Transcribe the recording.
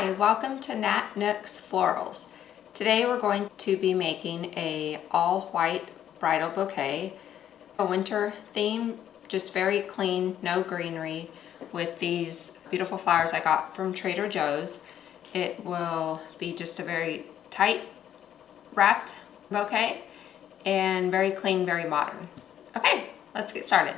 Hi, welcome to Nat Nook's Florals. Today we're going to be making a all white bridal bouquet, a winter theme, just very clean, no greenery, with these beautiful flowers I got from Trader Joe's. It will be just a very tight wrapped bouquet and very clean, very modern. Okay, let's get started.